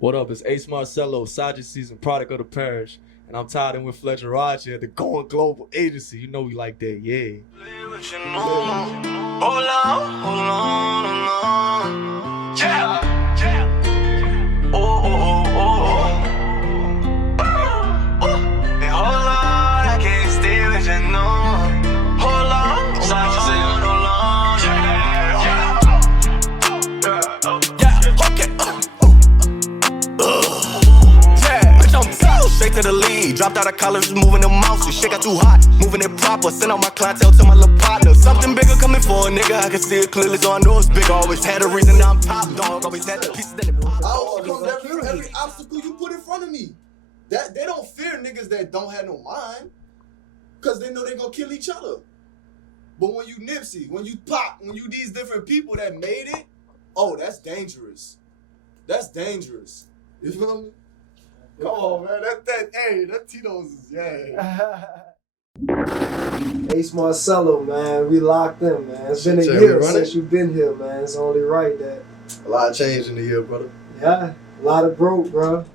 What up? It's Ace Marcello, Sajid season product of the parish, and I'm tied in with Fletcher Roger at the Going Global Agency. You know we like that, yeah. Hold on, hold on, hold on. Yeah. Oh, oh, oh, oh. Hey, hold on, I can't stay with you, no. Hold on, Sajid say you no long. Yeah, okay. Yeah, bitch, I'm straight to the lead. Dropped out of college, moving the mouse. This shit got too hot, moving it proper. Send out my clientele to my little partner. Something bigger coming for a nigga. I can see it clearly, so I know it's big. Always had a reason, now I'm top dog. Always had the pieces that it pop. I overcome every obstacle you put in front of me. That they don't fear niggas that don't have no mind, cause they know they gonna kill each other. But when you Nipsey, when you Pop, when you these different people that made it, oh, that's dangerous. That's dangerous. You feel me? Come on, man. That Tito's is, yeah. Ace Marcello, man, we locked in, man. It's been a year since you've been here, man. It's only right that. A lot of change in the year, brother. Yeah, a lot of growth, bro.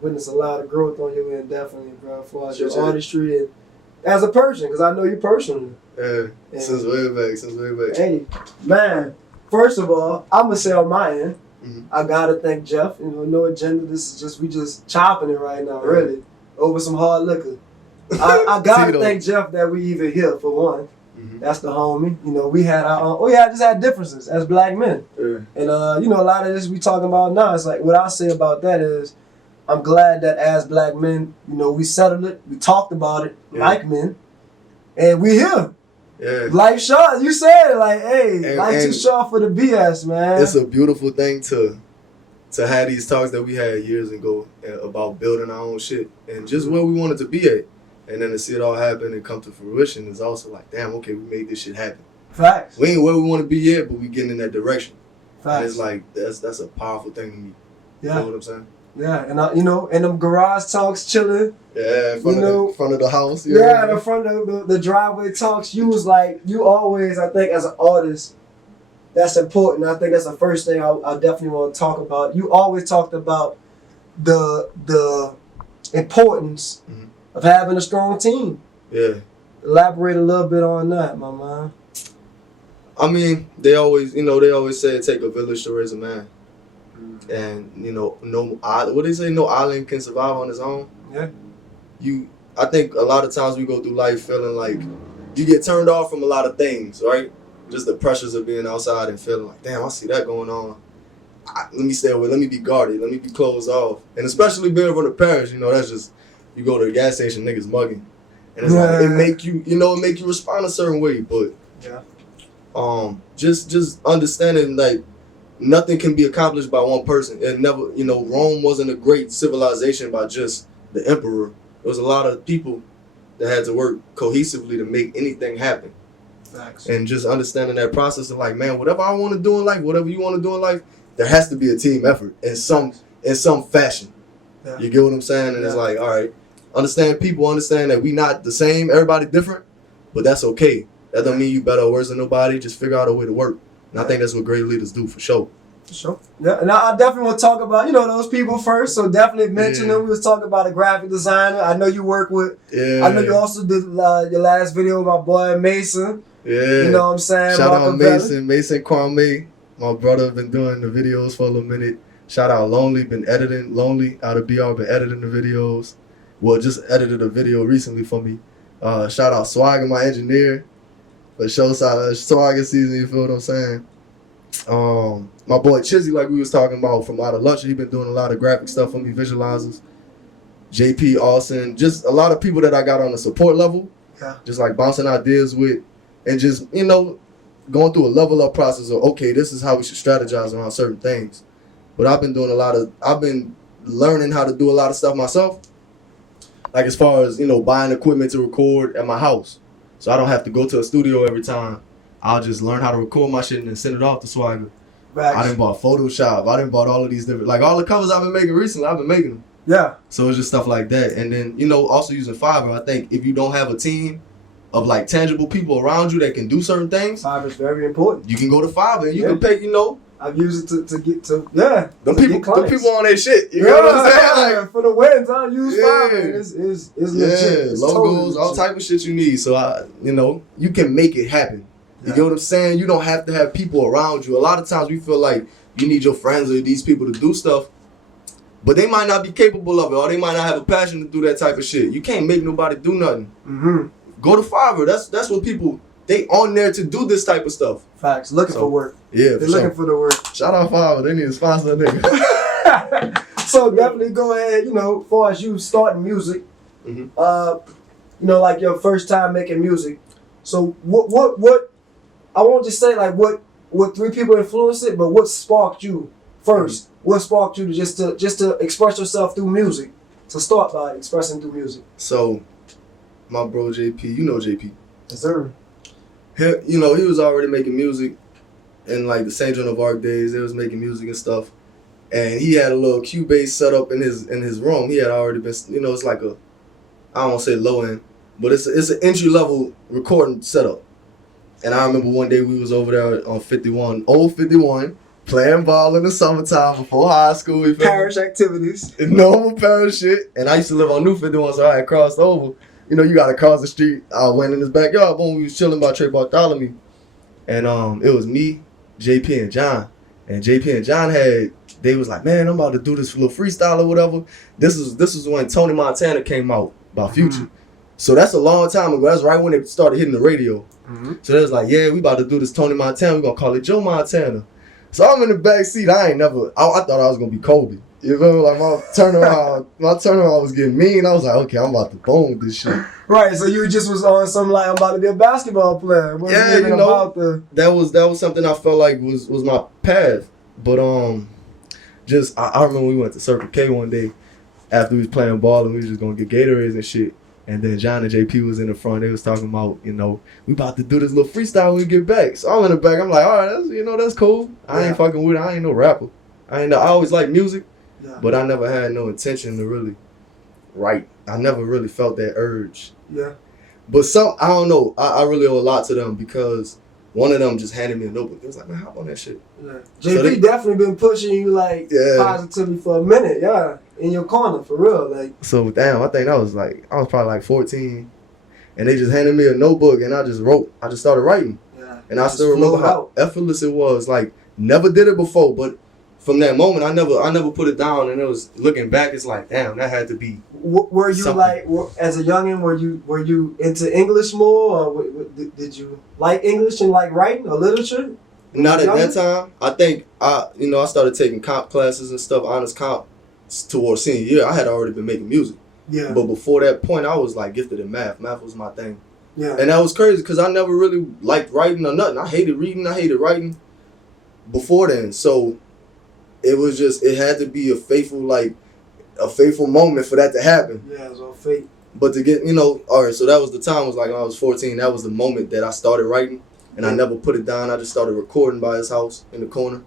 Witness a lot of growth on your end, definitely, bro. For as your artistry and as a person, because I know you personally. Yeah, and since way back. Hey, man, first of all, I'm going to say on my end, I got to thank Jeff. You know, no agenda. This is just, we just chopping it right now, really, over some hard liquor. I got to thank Jeff that we even here, for one. That's the homie. You know, we had our own, just had differences as black men. And, you know, a lot of this we talking about now, it's like, what I say about that is, I'm glad that as black men, you know, we settled it, we talked about it like men, and we here. Yeah. Life short, you said it, like, hey, life too short for the BS, man. It's a beautiful thing to have these talks that we had years ago about building our own shit and just where we wanted to be at. And then to see it all happen and come to fruition is also like, damn, okay, we made this shit happen. Facts. We ain't where we want to be yet, but we getting in that direction. Facts. And it's like, that's a powerful thing to me. Yeah. You know what I'm saying? Yeah, and you know, and them garage talks chilling. Yeah, in front of the house. Yeah, in front of the driveway talks. You was like, you always, I think, as an artist, that's important. I think that's the first thing I definitely want to talk about. You always talked about the importance of having a strong team. Yeah. Elaborate a little bit on that, my man. I mean, they always say it take a village to raise a man. And, you know, what they say, no island can survive on its own. Yeah. I think a lot of times we go through life feeling like you get turned off from a lot of things, right? Just the pressures of being outside and feeling like, damn, I see that going on. Let me stay away. Let me be guarded. Let me be closed off. And especially being from the parish, you know, that's just, you go to the gas station, niggas mugging. And it's like, it make you respond a certain way. But just understanding, like, nothing can be accomplished by one person. It never, you know, Rome wasn't a great civilization by just the emperor. There was a lot of people that had to work cohesively to make anything happen. Facts. And just understanding that process of like, man, whatever I want to do in life, whatever you want to do in life, there has to be a team effort in some fashion. Yeah. You get what I'm saying? And it's like, all right, understand that we not the same, everybody different, but that's okay. That don't mean you better or worse than nobody. Just figure out a way to work. And I think that's what great leaders do, for sure. For sure. Yeah, and I definitely want to talk about, you know, those people first. So definitely mention them. We was talking about a graphic designer. I know you work with. Yeah. I know you also did your last video with my boy Mason. Yeah. You know what I'm saying? Shout out Mason Kwame. My brother been doing the videos for a little minute. Shout out Lonely, been editing. Lonely out of BR, been editing the videos. Well, just edited a video recently for me. Shout out Swagger, my engineer. For show Swagger season, you feel what I'm saying? My boy Chizzy, like we was talking about from Out of Luxury, he been doing a lot of graphic stuff for me, visualizers. JP Austin, just a lot of people that I got on the support level. Yeah. Just like bouncing ideas with, and just, you know, going through a level up process of, okay, this is how we should strategize around certain things. But I've been learning how to do a lot of stuff myself. Like as far as, you know, buying equipment to record at my house. So I don't have to go to a studio every time. I'll just learn how to record my shit and then send it off to Swagger. I done bought Photoshop. I done bought all of these different, like all the covers I've been making recently, I've been making them. Yeah. So it's just stuff like that. And then, you know, also using Fiverr. I think if you don't have a team of like tangible people around you that can do certain things. Fiverr's very important. You can go to Fiverr and you can pay, you know, I've used it to get to them people on their shit. You know what I'm saying? Like, for the wins, I use Fiverr. It's legit. It's logos, totally all type of shit you need. So you can make it happen. You get what I'm saying? You don't have to have people around you. A lot of times we feel like you need your friends or these people to do stuff, but they might not be capable of it, or they might not have a passion to do that type of shit. You can't make nobody do nothing. Mm-hmm. Go to Fiverr. That's what people, they on there to do this type of stuff. Facts. Looking for work. Yeah, they're looking for the work. Shout out Fiverr. They need to sponsor a nigga. So definitely go ahead. As far as you starting music, like your first time making music. So what? I won't just say like what three people influenced it, but what sparked you first? What sparked you to just to express yourself through music? To start by expressing through music. So, my bro JP, you know JP. Yes, sir. He was already making music in like the St. Joan of Arc days. They was making music and stuff, and he had a little Cubase set up in his room. He had already been, it's like I don't want to say low end, but it's an entry level recording setup. And I remember one day we was over there on 51, old 51, playing ball in the summertime before high school. Parish activities. Normal parish shit. And I used to live on New 51, so I had crossed over. You got to cross the street. I went in his backyard when we was chilling by Trey Bartholomew. And it was me, JP, and John. And JP and John they was like, man, I'm about to do this little freestyle or whatever. This was when Tony Montana came out by Future. Mm-hmm. So that's a long time ago. That's right when it started hitting the radio. Mm-hmm. So they was like, yeah, we about to do this Tony Montana. We're going to call it Joe Montana. So I'm in the back seat. I thought I was going to be Kobe. You feel me? Like my turnaround was getting mean. I was like, okay, I'm about to bone with this shit. Right. So you just was on something like, I'm about to be a basketball player. That was something I felt like was my path. But I remember we went to Circle K one day after we was playing ball and we was just going to get Gatorades and shit. And then John and JP was in the front. They was talking about, we about to do this little freestyle when we get back. So I'm in the back. I'm like, all right, that's cool. I ain't fucking with it. I ain't no rapper. I always like music, but I never had no intention to really write. I never really felt that urge. Yeah. But I don't know. I really owe a lot to them because one of them just handed me a notebook. They was like, man, hop on that shit. Yeah. JP definitely been pushing you positively for a minute. Yeah. In your corner, for real. So, damn, I think I was probably like 14. And they just handed me a notebook and I just wrote. I just started writing. Yeah. And I still remember how effortless it was. Never did it before, but from that moment, I never put it down. And it was, looking back, it's like, damn, that had to be Were you something. As a youngin', were you into English more? Or did you like English and like writing or literature? Not at that time. I think, I started taking comp classes and stuff, honors comp. Towards senior year, I had already been making music. Yeah. But before that point, I was gifted in math. Math was my thing. Yeah. And that was crazy because I never really liked writing or nothing. I hated reading. I hated writing before then. So it had to be a faithful moment for that to happen. Yeah, it was all fate. But to get, all right, so that was the time. Was when I was 14. That was the moment that I started writing. And I never put it down. I just started recording by his house in the corner.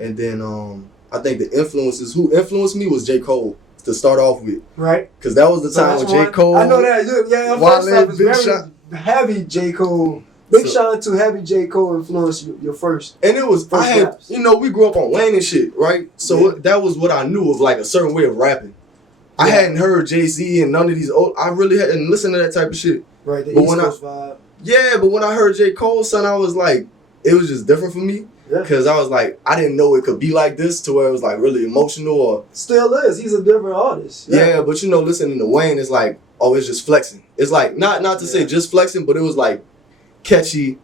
And then, I think who influenced me was J. Cole to start off with. Right. Because that was the time when J. Cole. I know that. Yeah, first stuff is very heavy J. Cole. Big shout out to heavy J. Cole influenced your first. And it was, we grew up on Wayne and shit, right? So that was what I knew of a certain way of rapping. Yeah. I hadn't heard Jay-Z and none of these I really hadn't listened to that type of shit. Right, the East Coast vibe. Yeah, but when I heard J. Cole, son, I was like, it was just different for me. Because I was like, I didn't know it could be like this to where it was really emotional or... Still is. He's a different artist. Yeah, but listening to Wayne, it's it's just flexing. It's not to say just flexing, but it was catchy,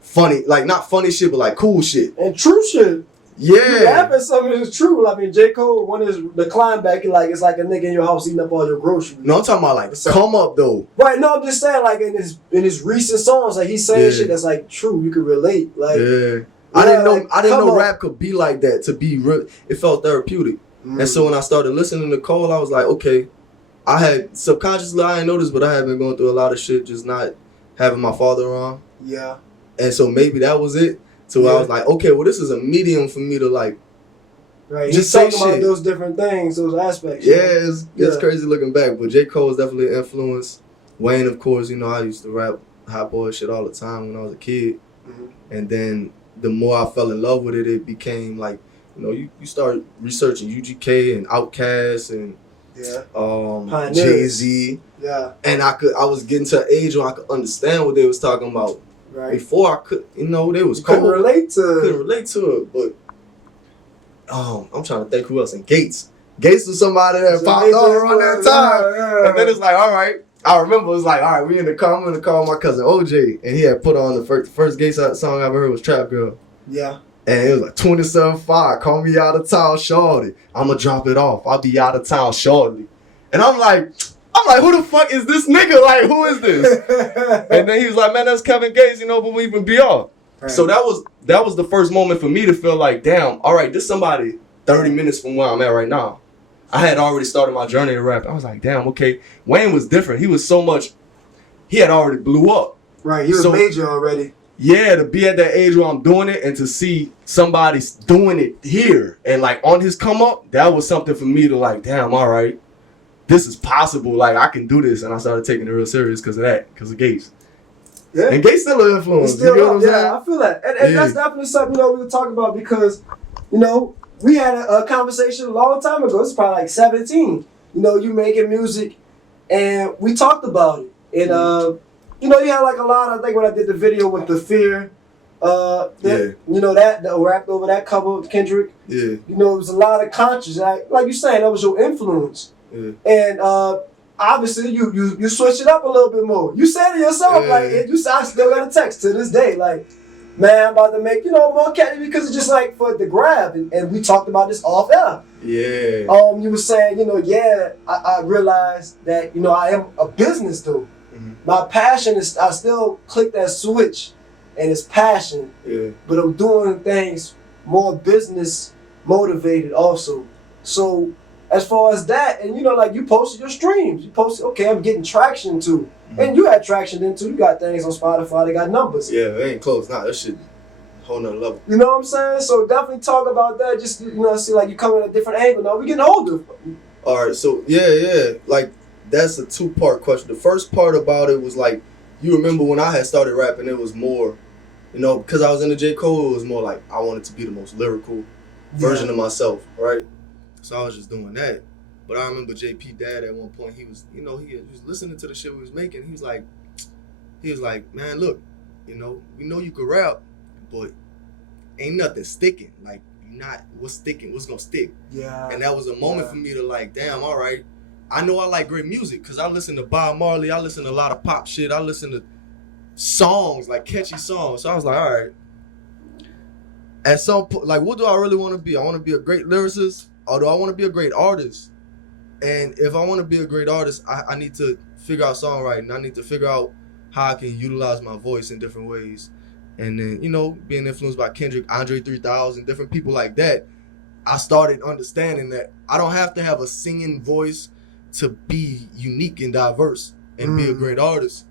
funny, not funny shit, but cool shit. And true shit. Yeah. You rapping something that's true. J. Cole, when the climb back, it's like a nigga in your house eating up all your groceries. No, I'm talking about come up though. Right, no, I'm just saying in his recent songs, he's saying shit that's true. You can relate. Yeah. I didn't know rap could be like that, to be real. It felt therapeutic. Mm. And so when I started listening to Cole, I was like, okay, I had subconsciously, I didn't know this, but I had been going through a lot of shit, just not having my father around. Yeah. And so maybe that was it. So I was like, okay, well, this is a medium for me to right. Just He's talking about those different things, those aspects. Yeah, it's crazy looking back. But J. Cole is definitely an influence. Wayne, of course, I used to rap Hot Boy shit all the time when I was a kid. Mm-hmm. And then the more I fell in love with it, it became like, you know, you start researching UGK and Outkast and Jay-Z. Yeah. And I was getting to an age where I could understand what they was talking about. Right. Before I could, you know, they was couldn't cold. relate to it, but I'm trying to think who else. And Gates was somebody that popped off around that time. Yeah. And then it's like, all right. I remember it was like, all right, we in the car. I'm in the car with my cousin OJ, and he had put on the first Gates song I ever heard was Trap Girl. Yeah. And it was like 27.5, call me out of town shorty. I'ma drop it off. I'll be out of town shortly. And I'm like, who the fuck is this nigga? Like, who is this? And then he was like, man, that's Kevin Gates, you know, but we even be off. Right. So that was the first moment for me to feel like, damn, all right, this somebody 30 minutes from where I'm at right now. I had already started my journey to rap. I was like, damn, okay. Wayne was different. He had already blew up. Right, he was major already. Yeah, to be at that age where I'm doing it and to see somebody doing it here and like on his come up, that was something for me to like, damn, all right, this is possible. Like, I can do this. And I started taking it real serious because of that, because of Gates. Yeah. And Gates still an influence. Still, you know what I'm saying? I feel that. And that's definitely something, you know, we were talking about because, you know, we had a conversation a long time ago. It's probably like 17. You know, you making music, and we talked about it. And, you know, you had like a lot, I think when I did the video with the Fear, you know, that rapped over that cover with Kendrick. Yeah. You know, it was a lot of conscious. Like you saying, that was your influence. Yeah. And obviously, you switched it up a little bit more. You said it yourself, I still got a text to this day, like, man, I'm about to make, you know, more catchy because it's just like for the grab. And we talked about this off air. Yeah. You were saying, you know, I realized that, you know, I am a business dude. Mm-hmm. My passion is, I still click that switch and it's passion. Yeah. But I'm doing things more business motivated also. So as far as that, and you know, like you posted your streams. You posted, okay, I'm getting traction too. Mm-hmm. And you had traction then too. You got things on Spotify, they got numbers. Yeah, it ain't close. Nah, that shit whole nother level. You know what I'm saying? So definitely talk about that. Just, you know, see like you come at a different angle. Now we getting older. All right, so yeah. Like that's a two-part question. The first part about it was like, you remember when I had started rapping, it was more, you know, because I was in the J. Cole, it was more like I wanted to be the most lyrical version of myself, right? So I was just doing that. But I remember JP Dad at one point, he was, you know, he was listening to the shit we was making. He was like, man, look, you know, we know you could rap, but ain't nothing sticking. Like, what's sticking? What's gonna stick? Yeah. And that was a moment for me to like, damn, all right. I know I like great music because I listen to Bob Marley. I listen to a lot of pop shit. I listen to songs, like catchy songs. So I was like, all right. At some point, like, what do I really want to be? I want to be a great lyricist, or do I want to be a great artist? And if I want to be a great artist, I need to figure out songwriting. I need to figure out how I can utilize my voice in different ways. And then, you know, being influenced by Kendrick, Andre 3000, different people like that, I started understanding that I don't have to have a singing voice to be unique and diverse and be a great artist.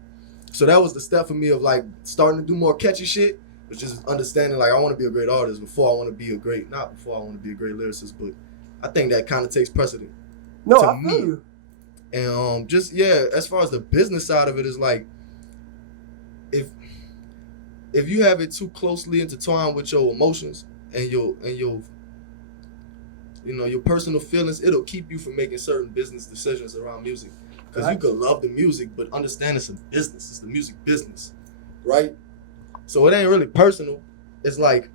So that was the step for me of like starting to do more catchy shit, which is understanding like I want to be a great artist before I want to be a great, not before I want to be a great lyricist, but I think that kind of takes precedent. No, I feel you. And just, yeah, as far as the business side of it is like, if you have it too closely intertwined with your emotions and your you know, your personal feelings, it'll keep you from making certain business decisions around music. Because you could love the music, but understand it's a business. It's the music business, right? So it ain't really personal. It's like,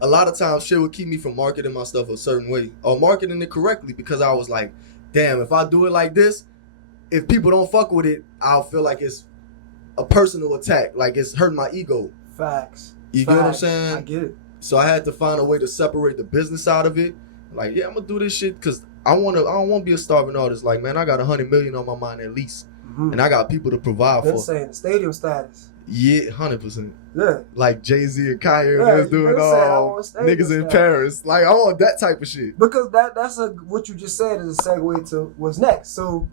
a lot of times shit would keep me from marketing my stuff a certain way or marketing it correctly because I was like, damn, if I do it like this, if people don't fuck with it, I'll feel like it's a personal attack, like it's hurting my ego. Facts. You get what I'm saying? I get it. So I had to find a way to separate the business side of it. Like, yeah, I'm gonna do this shit because I don't want to be a starving artist. Like, man, I got 100 million on my mind at least, and I got people to provide for. Saying stadium status. Yeah, 100%. Yeah. like Jay-Z and Kanye was doing niggas in Paris. Like, I want that type of shit. Because that's what you just said is a segue to what's next. So,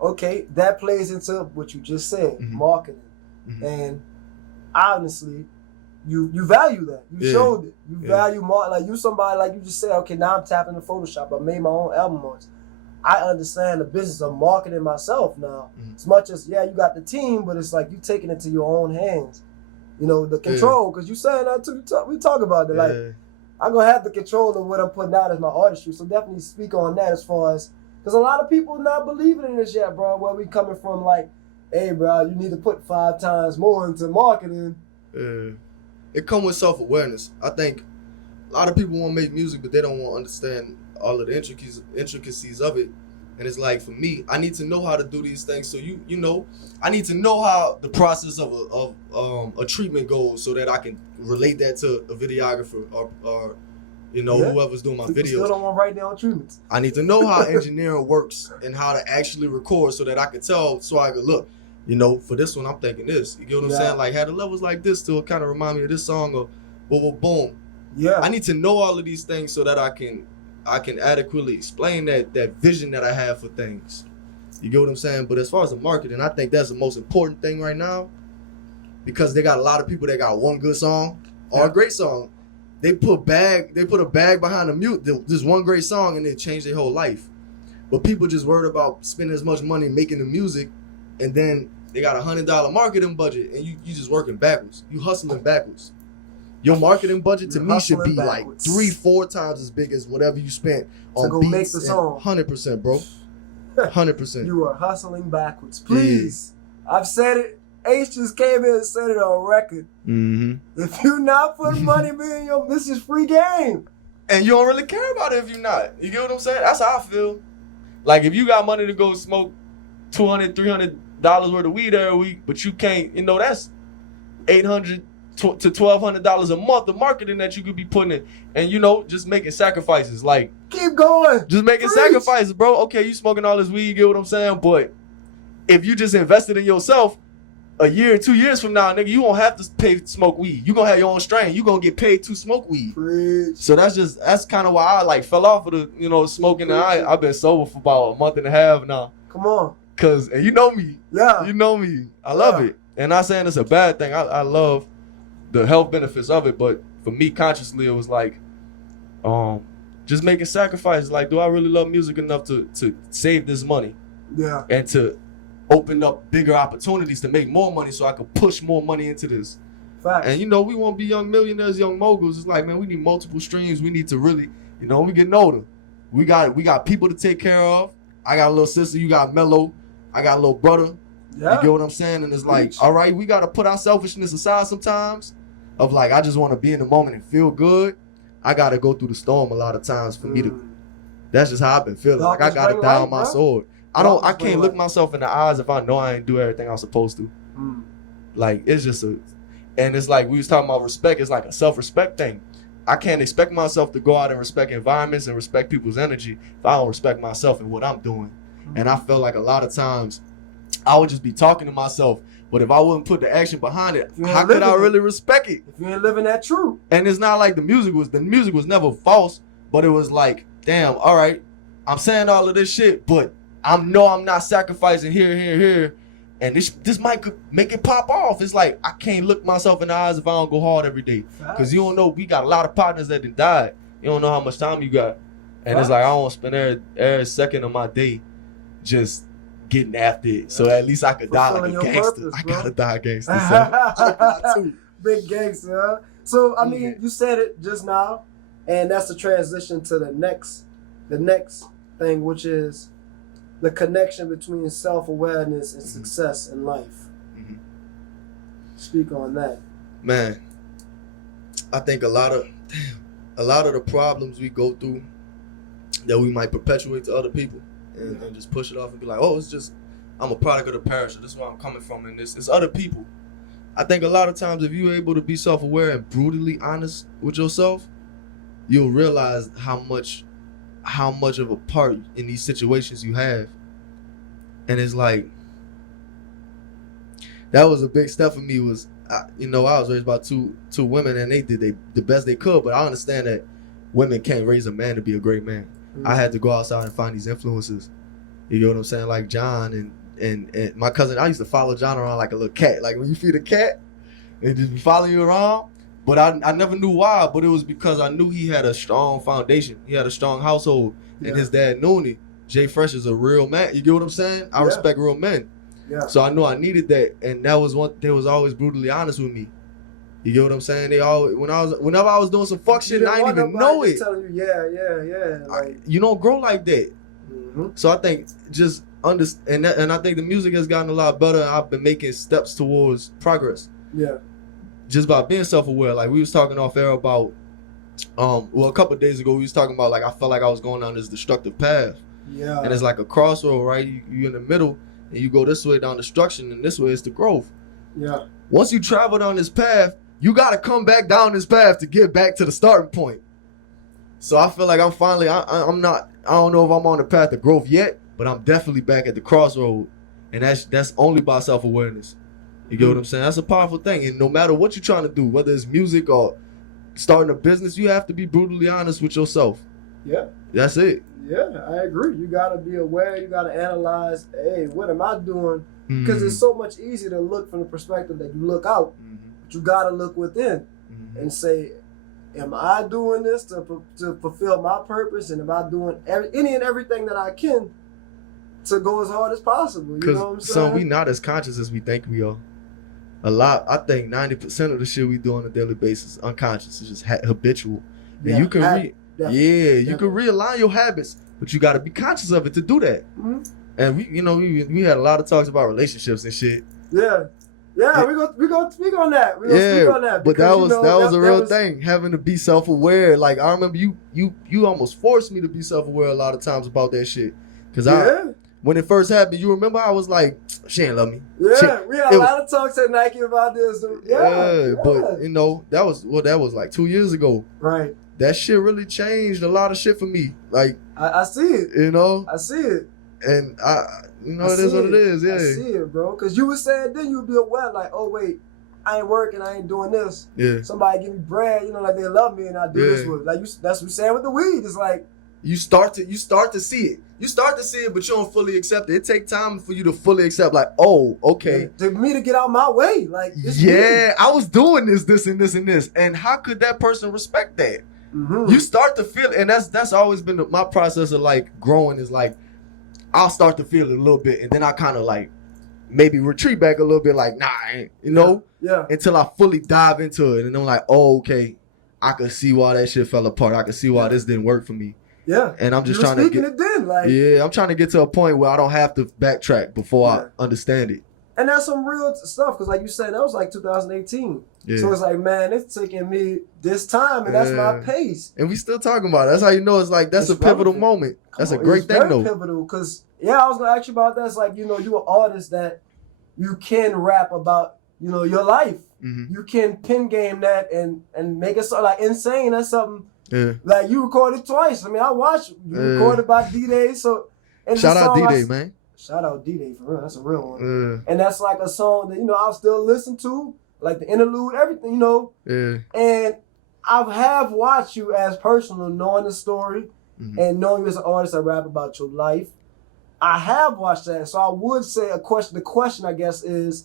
okay, that plays into what you just said, marketing, and honestly. You value that. You showed it. You value like you somebody like you just said, okay, now I'm tapping into Photoshop. I made my own album arts. I understand the business of marketing myself now. As much as, you got the team, but it's like you taking it to your own hands. You know, the control, because you saying that too. We talk about that. Like, I'm going to have the control of what I'm putting out as my artistry. So definitely speak on that as far as, because a lot of people not believing in this yet, bro. Where we coming from, like, hey, bro, you need to put 5 times more into marketing. Yeah. It come with self-awareness. I think a lot of people want to make music, but they don't want to understand all of the intricacies of it. And it's like, for me, I need to know how to do these things. So you know, I need to know how the process of a treatment goes, so that I can relate that to a videographer or you know, whoever's doing my People videos. Still don't want to write down treatments. I need to know how engineering works and how to actually record, so that I can tell, so I can look. You know, for this one, I'm thinking this. You get what I'm saying? Like, had the levels like this to kind of remind me of this song, or boom. Yeah. I need to know all of these things so that I can adequately explain that vision that I have for things. You get what I'm saying? But as far as the marketing, I think that's the most important thing right now, because they got a lot of people that got one good song or a great song. They put a bag behind the mute, this one great song, and they change their whole life. But people just worried about spending as much money making the music, and then they got $100 marketing budget, and you just working backwards. You hustling backwards. Your marketing budget to me should be backwards. Like 3-4 times as big as whatever you spent on go beats. Make the song. 100%, bro. 100%. You are hustling backwards. Please. Yeah. I've said it. Ace just came in and said it on record. Mm-hmm. If you're not putting money in your, this is free game. And you don't really care about it if you're not. You get what I'm saying? That's how I feel. Like, if you got money to go smoke $200, $300 worth of weed every week, but you can't, you know, that's $800 to $1,200 a month of marketing that you could be putting in, and, you know, just making sacrifices. Like, keep going. Just making sacrifices, bro. Okay, you smoking all this weed, you get what I'm saying? But if you just invested in yourself, a year, 2 years from now, nigga, you won't have to pay to smoke weed. You gonna have your own strain. You gonna get paid to smoke weed. Preach. So that's kind of why I like fell off of the, you know, smoking. And I've been sober for about a month and a half now. Come on. And you know me. Yeah. You know me. I love it. And not saying it's a bad thing. I love the health benefits of it. But for me, consciously, it was like, just making sacrifices. Like, do I really love music enough to save this money? Yeah. And to open up bigger opportunities to make more money, so I could push more money into this. Facts. And, you know, we won't be young millionaires, young moguls. It's like, man, we need multiple streams. We need to really, you know, when we get older, we got people to take care of. I got a little sister, you got Mello, I got a little brother. Yeah. You get what I'm saying? And it's like, all right, we got to put our selfishness aside sometimes, of like, I just want to be in the moment and feel good. I got to go through the storm a lot of times for me to, that's just how I've been feeling. Like, I got to die on my sword. I can't look myself in the eyes if I know I ain't do everything I'm supposed to. Like, it's just and it's like, we was talking about respect. It's like a self-respect thing. I can't expect myself to go out and respect environments and respect people's energy if I don't respect myself and what I'm doing. And I felt like a lot of times I would just be talking to myself, but if I wouldn't put the action behind it, how could I really respect it? If you ain't living that truth. And it's not like the music was never false, but it was like, damn, all right, I'm saying all of this shit, but I'm not sacrificing here, and this might make it pop off. It's like, I can't look myself in the eyes if I don't go hard every day, because you don't know, we got a lot of partners that done died. You don't know how much time you got, and it's like, I don't want to spend every second of my day just getting after it. So at least I could die like a gangster. I gotta die a gangster. So. Big gangster, huh? So I mean, you said it just now, and that's the transition to the next thing, which is the connection between self-awareness and success in life. Speak on that. Man, I think a lot of the problems we go through that we might perpetuate to other people and just push it off and be like, oh, it's just, I'm a product of the parish, or this is where I'm coming from, and it's other people. I think a lot of times if you're able to be self-aware and brutally honest with yourself, you'll realize how much of a part in these situations you have. And it's like, that was a big step for me. Was I was raised by two women, and they did the best they could, but I understand that women can't raise a man to be a great man. I had to go outside and find these influences. You know what I'm saying? Like John and my cousin. I used to follow John around like a little cat. Like when you feed a cat, they just be following you around. But I never knew why, but it was because I knew he had a strong foundation. He had a strong household. And his dad knew me. Jay Fresh is a real man. You get what I'm saying? I respect real men. Yeah. So I knew I needed that. And they was always brutally honest with me. You get what I'm saying? They always whenever I was doing some fuck shit, and I didn't even know it. Telling you, yeah. Like, You don't grow like that. mm-hmm. So I think just understand, and I think the music has gotten a lot better. I've been making steps towards progress. Yeah. Just by being self-aware. Like we was talking off air about, a couple of days ago we was talking about like I felt like I was going down this destructive path. Yeah. And it's like a crossroad, right? You in the middle, and you go this way down destruction, and this way is the growth. Yeah. Once you travel down this path, you got to come back down this path to get back to the starting point. So I feel like I'm finally, I'm not, I don't know if I'm on the path of growth yet, but I'm definitely back at the crossroad. And that's only by self-awareness. You get what I'm saying? That's a powerful thing. And no matter what you're trying to do, whether it's music or starting a business, you have to be brutally honest with yourself. Yeah. That's it. Yeah, I agree. You got to be aware. You got to analyze, hey, what am I doing? Because it's so much easier to look from the perspective that you look out. But you got to look within and say, am I doing this to fulfill my purpose? And am I doing any and everything that I can to go as hard as possible? You know what I'm saying? So we not as conscious as we think we are. I think 90% of the shit we do on a daily basis is unconscious. It's just habitual. And you can you can realign your habits, but you got to be conscious of it to do that. Mm-hmm. And we had a lot of talks about relationships and shit. Yeah, we gonna speak on that. We gonna speak on that. But that was a real thing, having to be self-aware. Like I remember you almost forced me to be self-aware a lot of times about that shit. Cause when it first happened, you remember I was like, she ain't love me. Yeah, we had a lot of talks at Nike about this. But that was like 2 years ago. Right. That shit really changed a lot of shit for me. Like I see it. I see it. And it is what it is. Yeah. I see it, bro. Cause you were saying then you'd be aware, like, oh wait, I ain't working, I ain't doing this. Yeah. Somebody give me bread, like they love me and I do this with. Like that's what you're saying with the weed. It's like you start to see it. You start to see it, but you don't fully accept it. It takes time for you to fully accept, like, oh, okay. To me to get out my way. Like, I was doing this, and this, and this. And how could that person respect that? Mm-hmm. You start to feel it, and that's always been my process of, like, growing is, like, I'll start to feel it a little bit, and then I kind of, like, maybe retreat back a little bit, like, nah, I ain't, Yeah. until I fully dive into it. And I'm like, oh, okay, I can see why that shit fell apart. I can see why this didn't work for me. Yeah. And I'm just trying to get it then, like, I'm trying to get to a point where I don't have to backtrack before I understand it. And that's some real stuff, because like you said, that was like 2018. Yeah. So it's like, man, it's taking me this time, and that's my pace. And we still talking about it. That's how you know it's like, that's a pivotal moment. That's a great thing, though. It's pivotal, because, I was going to ask you about that. It's like, you're an artist that you can rap about, your life. Mm-hmm. You can pin game that and make it so, like, insane. That's something. Yeah. Like, you recorded twice. I mean, I watched you recorded by D-Day. So, shout out D-Day, man. Shout out D-Day, for real. That's a real one. And that's like a song that, I'll still listen to, like the interlude, everything, Yeah. And I have watched you as personal, knowing the story and knowing you as an artist that rap about your life. I have watched that. So I would say the question, I guess, is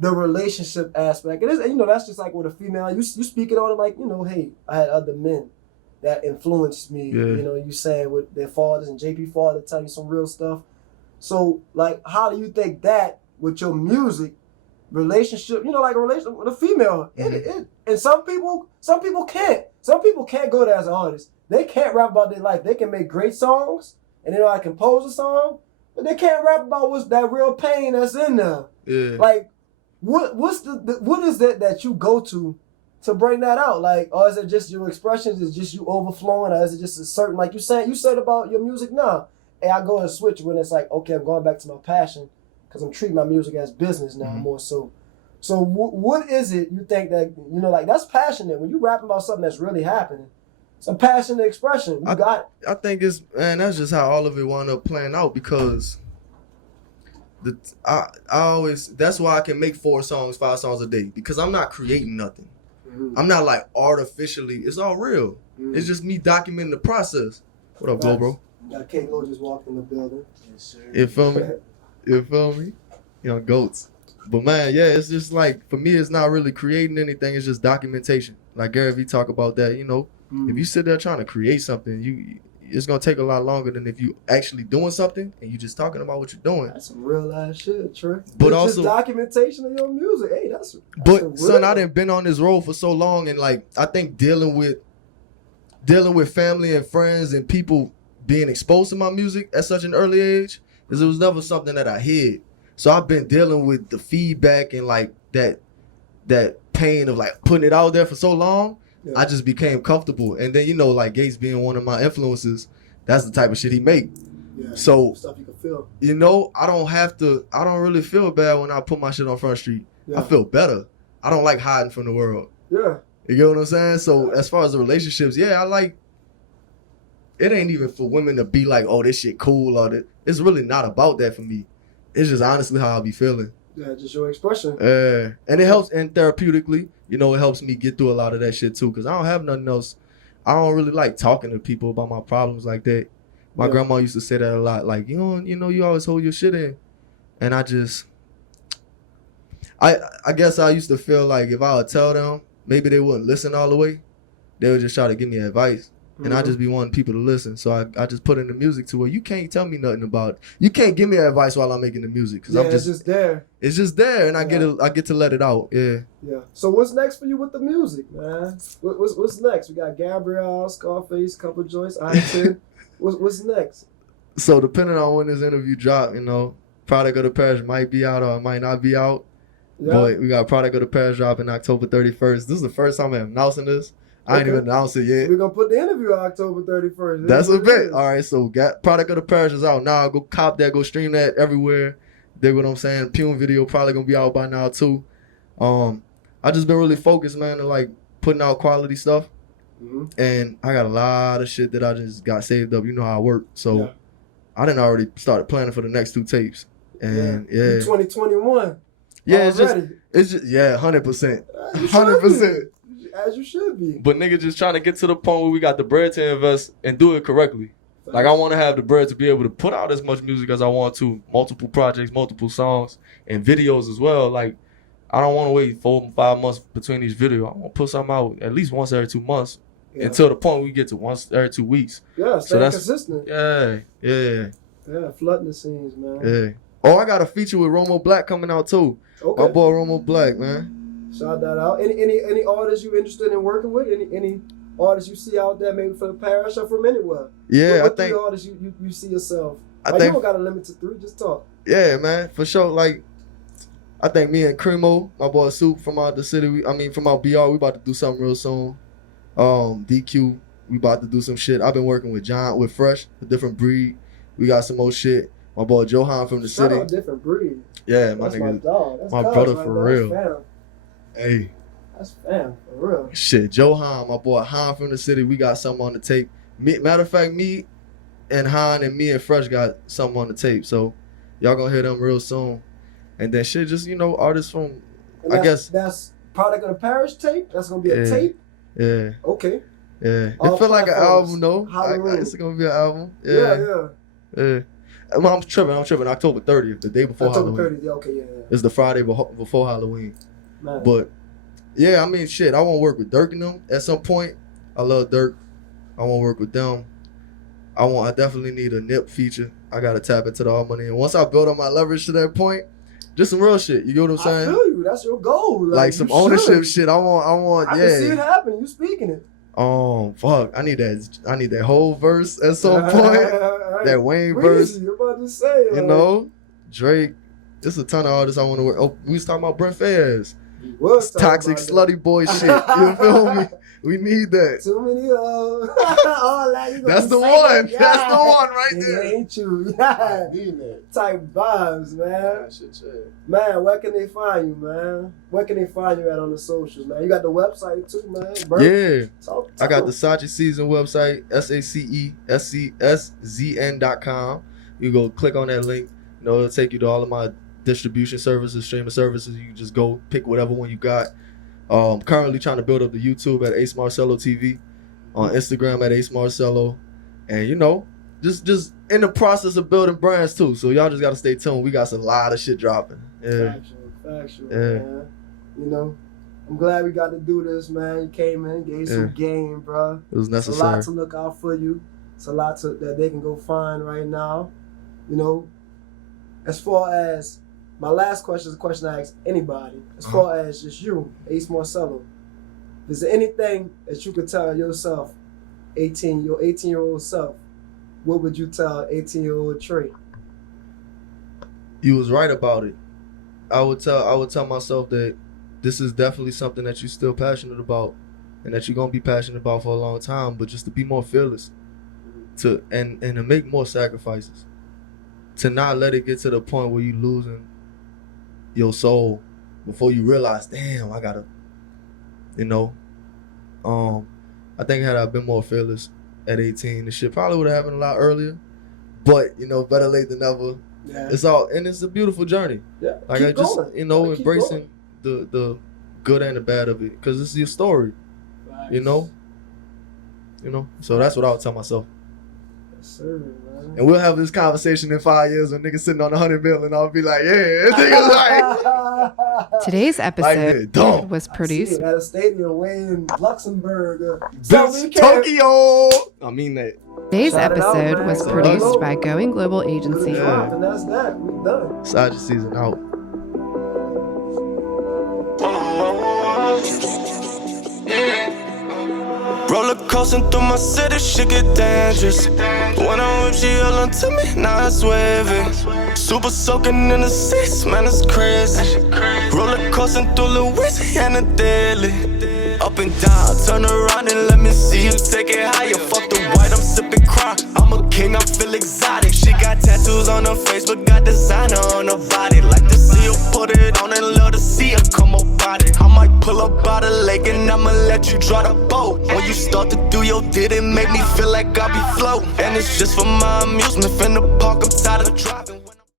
the relationship aspect. It is, that's just like with a female. You speak it on it like, hey, I had other men that influenced me. Yeah. You saying with their fathers and JP father tell you some real stuff. So, like, how do you think that with your music relationship, like a relationship with a female, and some people can't. Some people can't go there as an artist. They can't rap about their life. They can make great songs, and they know how to compose a song, but they can't rap about what's that real pain that's in there. Yeah. Like, what is that you go to bring that out? Like, or is it just your expressions? Is it just you overflowing, or is it just a certain, like you said about your music now? And I go and switch when it's like, okay, I'm going back to my passion because I'm treating my music as business now more so. So what is it you think that, like that's passionate when you rapping about something that's really happening? It's a passionate expression. I think that's just how all of it wound up playing out, because I always, that's why I can make 4 songs, 5 songs a day, because I'm not creating nothing. I'm not like artificially, it's all real. It's just me documenting the process. What up, bro? Kate Lo just walked in the building. Yes, sir. You feel me? Goats. But man, it's just like, for me, it's not really creating anything. It's just documentation. Like Gary Vee talk about that, if you sit there trying to create something, it's gonna take a lot longer than if you actually doing something and you just talking about what you're doing. That's some real ass shit, Trey. But it's also just documentation of your music. Hey, that's but son, I done been on this road for so long, and like I think dealing with family and friends and people being exposed to my music at such an early age, because it was never something that I hid. So I've been dealing with the feedback and like that pain of like putting it out there for so long. Yeah. I just became comfortable. And then, you know, like Gates being one of my influences, that's the type of shit he make. Yeah, so stuff you can feel. You know, I don't really feel bad when I put my shit on Front Street. Yeah. I feel better. I don't like hiding from the world. Yeah. You get what I'm saying? So as far as the relationships, yeah, I like, it ain't even for women to be like, oh, this shit cool or that. It's really not about that for me. It's just honestly how I be feeling. Yeah, just your expression. And it helps, and therapeutically, you know, it helps me get through a lot of that shit too, because I don't have nothing else. I don't really like talking to people about my problems like that. My grandma used to say that a lot, like, you always hold your shit in. And I guess I used to feel like if I would tell them, maybe they wouldn't listen all the way. They would just try to give me advice. And I just be wanting people to listen. So I just put in the music to where you can't tell me nothing about it. You can't give me advice while I'm making the music. Cause it's just there. It's just there, and I get to let it out. Yeah. Yeah. So what's next for you with the music, man? What's next? We got Gabrielle, Scarface, couple joints, I-10. What's next? So depending on when this interview drop, you know, Product of the Parish might be out or it might not be out. Yeah. But we got Product of the Parish dropping October 31st. This is the first time I'm announcing this. I ain't even announced it yet. So we're going to put the interview October 31st. That's a bet. All right, so got Product of the Parish is out now. Go cop that. Go stream that everywhere. Dig what I'm saying? Pume video probably going to be out by now, too. I just been really focused, man, on, like, putting out quality stuff. Mm-hmm. And I got a lot of shit that I just got saved up. You know how I work. So I done already started planning for the next 2 tapes. And, 2021. Yeah, it's just 100%. 100%. As you should be. But nigga just trying to get to the point where we got the bread to invest and do it correctly. Like I want to have the bread to be able to put out as much music as I want to. Multiple projects, multiple songs, and videos as well. Like I don't want to wait 4 or 5 months between each video. I want to put something out at least once every 2 months. Until the point we get to once every 2 weeks. Yeah, stay consistent. Yeah, flooding the scenes, man. Yeah. Oh, I got a feature with Romo Black coming out too. Okay. My boy Romo Black, man. Shout that out. Any artists you interested in working with? Any artists you see out there, maybe for the parish or from anywhere? Yeah, what 3 artists you see yourself? You don't got to limit to 3. Just talk. Yeah, man, for sure. Like, I think me and Cremo, my boy Soup from out the city. From out BR, we about to do something real soon. DQ, we about to do some shit. I've been working with Fresh, a different breed. We got some more shit. My boy Johan from the city. A different breed. Yeah, my nigga. My dog. That's my brother for real. That's hey. That's fam, for real. Shit, Johan, my boy Han from the city, we got something on the tape. Matter of fact, me and Han and me and Fresh got something on the tape. So y'all gonna hear them real soon. And then shit, just, artists from, I guess. That's Product of the Parish tape? That's gonna be a tape? Yeah. Okay. Yeah. It feel like an album though. It's gonna be an album. Yeah. I'm tripping. October 30th, the day before Halloween. October 30th, okay, yeah. It's the Friday before Halloween. Man. But yeah, shit, I want to work with Dirk and them at some point. I love Dirk. I want to work with them. I definitely need a Nip feature. I gotta tap into the all money. And once I build up my leverage to that point, just some real shit. You get what I'm saying? I feel you. That's your goal. Like some ownership shit. I want. I can see it happening. You speaking it. Oh fuck! I need that whole verse at some point. That Wayne verse. You're about to say. Drake. There's a ton of artists I want to work. Oh, we was talking about Brent Fayez. Toxic slutty boy shit. You feel me? We need that. Too many that's the one. Yeah. That's the one right there. Ain't you? Yeah. Type vibes, man. Man, where can they find you, man? Where can they find you at on the socials, man? You got the website too, man. Yeah. I got the Sachi Season website, SACESCSZN.com. You go click on that link. It'll take you to all of my distribution services, streaming services. You can just go pick whatever one you got. Currently trying to build up the YouTube at Ace Marcello TV, on Instagram at Ace Marcello, and just in the process of building brands too. So y'all just gotta stay tuned. We got a lot of shit dropping. Yeah. Factual, man. I'm glad we got to do this, man. You came in, gave some game, bro. It was necessary. A lot to look out for you. It's a lot that they can go find right now. You know, as far as my last question is a question I ask anybody. As far as just you, Ace Marcello, is there anything that you could tell yourself, your 18-year-old self? What would you tell 18-year-old Trey? You was right about it. I would tell myself that this is definitely something that you're still passionate about and that you're gonna be passionate about for a long time, but just to be more fearless, and to make more sacrifices. To not let it get to the point where you losing your soul before you realize, damn, I gotta, you know. I think had I been more fearless at 18, the shit probably would have happened a lot earlier. But, you know, better late than never. Yeah. It's a beautiful journey. Yeah. Like keep I just, going. you know, Keep embracing the good and the bad of it, because it's your story, going. you know. So that's what I would tell myself. Yes, sir, man. And we'll have this conversation in 5 years when niggas sitting on 100 mil, and I'll be like, yeah, this nigga's right. Today's episode Dumb. was produced at a stadium way in Luxembourg. Bitch, Tokyo. I mean that. Today's Shout it out, episode man. was Shout produced out. by Going Global Agency. Yeah. And that's that. We done. Side season out. Roller coasting through my city, shit get dangerous. When I'm with she yelling to me, now it's wavy. Super soaking in the seats, man, it's crazy. Roller coasting through Louisiana daily. Up and down, turn around and let me see you take it higher. Fuck the white, I'm sipping crown. I'm a king, I feel exotic. She got tattoos on her face, but got designer on her body. Like to see her put it on and love to see her come up out it. I might pull up out the lake and I'ma let you draw the boat. When you start to do your did, it make me feel like I'll be floating. And it's just for my amusement, finna park, I'm tired of driving.